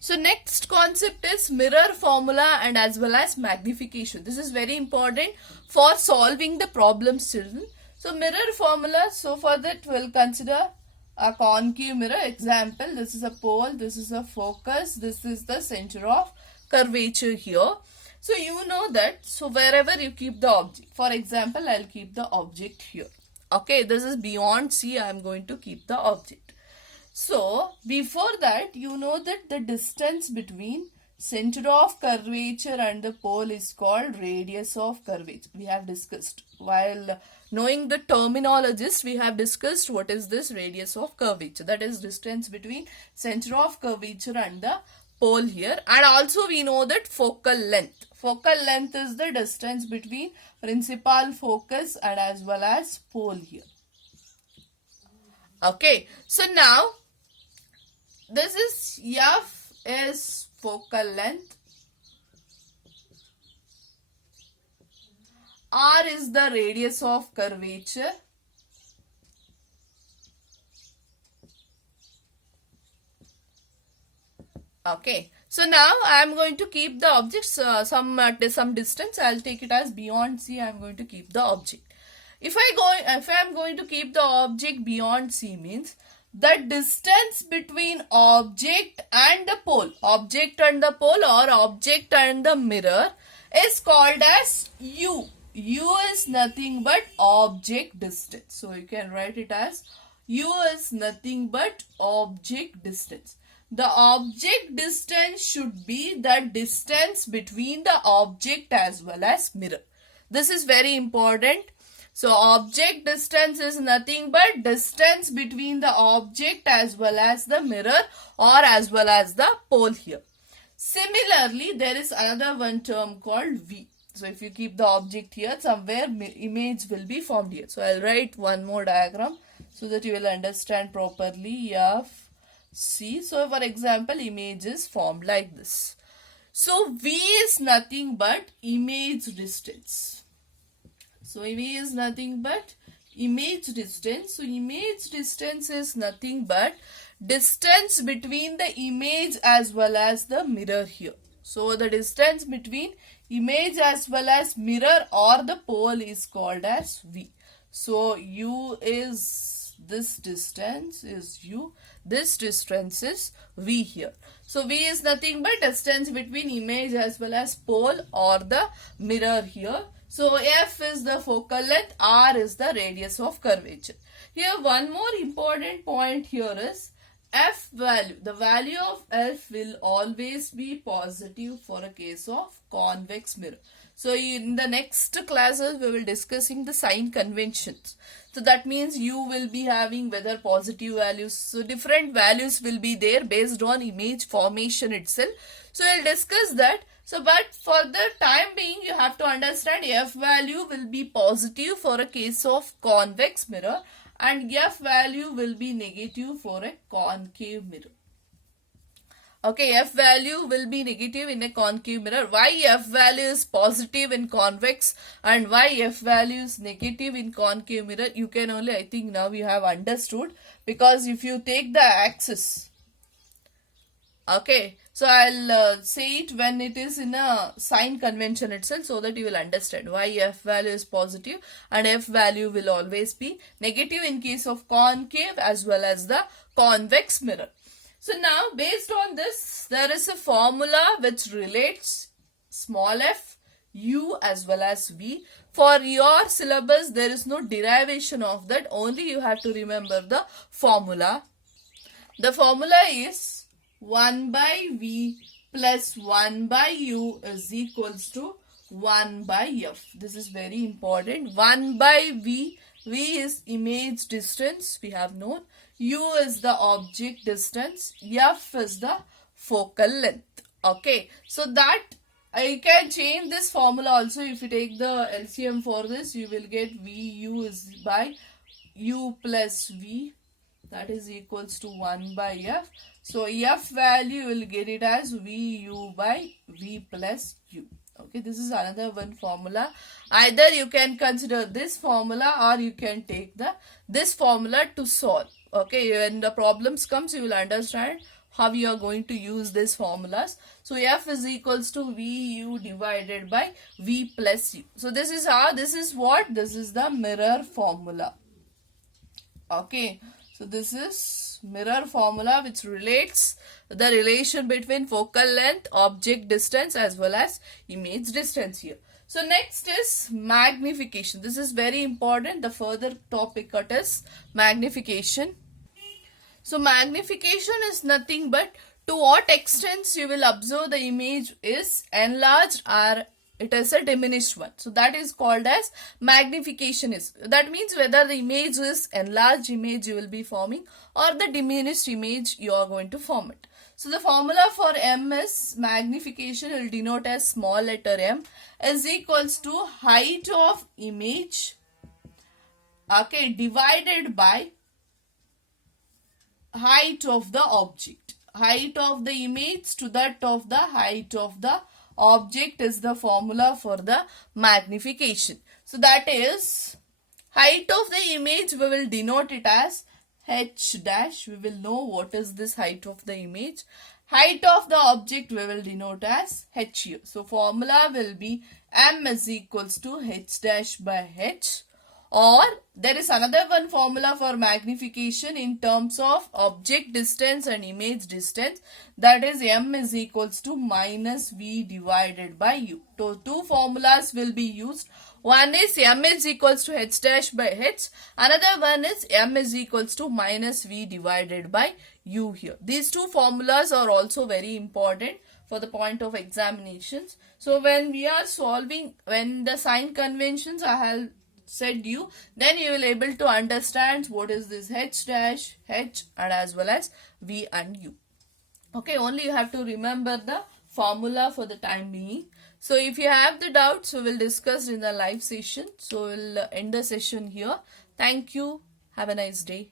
So next concept is mirror formula and as well as magnification. This is very important for solving the problems, children. So mirror formula, so for that we'll consider a concave mirror. Example, this is a pole, this is a focus, this is the center of curvature here. So you know that, so wherever you keep the object, for example, I'll keep the object here. Okay, this is beyond C, I am going to keep the object. So, before that, you know that the distance between center of curvature and the pole is called radius of curvature. We have discussed. While knowing the terminologies, we have discussed what is this radius of curvature. That is distance between center of curvature and the pole here. And also we know that focal length. Focal length is the distance between principal focus and as well as pole here. Okay, so now this is F is focal length, R is the radius of curvature, okay. So now I am going to keep the objects some distance. I will take it as beyond C. I am going to keep the object. If I am going to keep the object beyond C means the distance between object and the pole or object and the mirror is called as U. U is nothing but object distance. So you can write it as U is nothing but object distance. The object distance should be the distance between the object as well as mirror. This is very important. So object distance is nothing but distance between the object as well as the mirror or as well as the pole here. Similarly, there is another one term called V. So if you keep the object here, somewhere image will be formed here. So I'll write one more diagram so that you will understand properly. F, C. So for example, image is formed like this. So V is nothing but image distance. So image is nothing but image distance. So image distance is nothing but distance between the image as well as the mirror here. So the distance between image as well as mirror or the pole is called as V. So U is this distance is U. This distance is V here. So V is nothing but distance between image as well as pole or the mirror here. So F is the focal length, R is the radius of curvature. Here one more important point here is F value. The value of F will always be positive for a case of convex mirror. So in the next classes we will discussing the sign conventions. So that means you will be having whether positive values. So different values will be there based on image formation itself. So we'll discuss that. So but for the time being you have to understand F value will be positive for a case of convex mirror and F value will be negative for a concave mirror. Okay, F value will be negative in a concave mirror. Why F value is positive in convex and why F value is negative in concave mirror, you can only, I think now you have understood, because if you take the axis, okay, so I'll say it when it is in a sign convention itself so that you will understand why F value is positive and F value will always be negative in case of concave as well as the convex mirror. So now based on this, there is a formula which relates small f, u as well as v. For your syllabus, there is no derivation of that. Only you have to remember the formula. The formula is 1 by v plus 1 by u is equals to 1 by f. This is very important. 1 by v. V is image distance, we have known. U is the object distance. F is the focal length. Okay. So that I can change this formula also. If you take the LCM for this, you will get VU is by U plus V. That is equals to 1 by F. So F value will get it as VU by V plus U. Okay, this is another one formula. Either you can consider this formula or you can take this formula to solve. Okay, when the problems comes, you will understand how you are going to use these formulas. So F is equals to VU divided by V plus U. So this is how, this is what, this is the mirror formula. Okay, so this is mirror formula which relates the relation between focal length, object distance as well as image distance here. So next is magnification. This is very important. The further topic cut is magnification. So magnification is nothing but to what extent you will observe the image is enlarged or it is a diminished one. So that is called as magnification. That means whether the image is enlarged image you will be forming or the diminished image you are going to form it. So the formula for M is magnification will denote as small letter m is equals to height of image, okay, divided by height of the object. Height of the image to that of the height of the object is the formula for the magnification. So that is height of the image, we will denote it as h dash. We will know what is this height of the image. Height of the object we will denote as h here. So formula will be m is equals to h dash by h. Or there is another one formula for magnification in terms of object distance and image distance, that is m is equals to minus v divided by u. So two formulas will be used. One is m is equals to h dash by h. Another one is m is equals to minus v divided by u here. These two formulas are also very important for the point of examinations. So when we are solving, when the sign conventions I have said you, then you will able to understand what is this h dash, h and as well as v and u. Okay, only you have to remember the formula for the time being. So if you have the doubts, we will discuss in the live session. So we'll end the session here. Thank you. Have a nice day.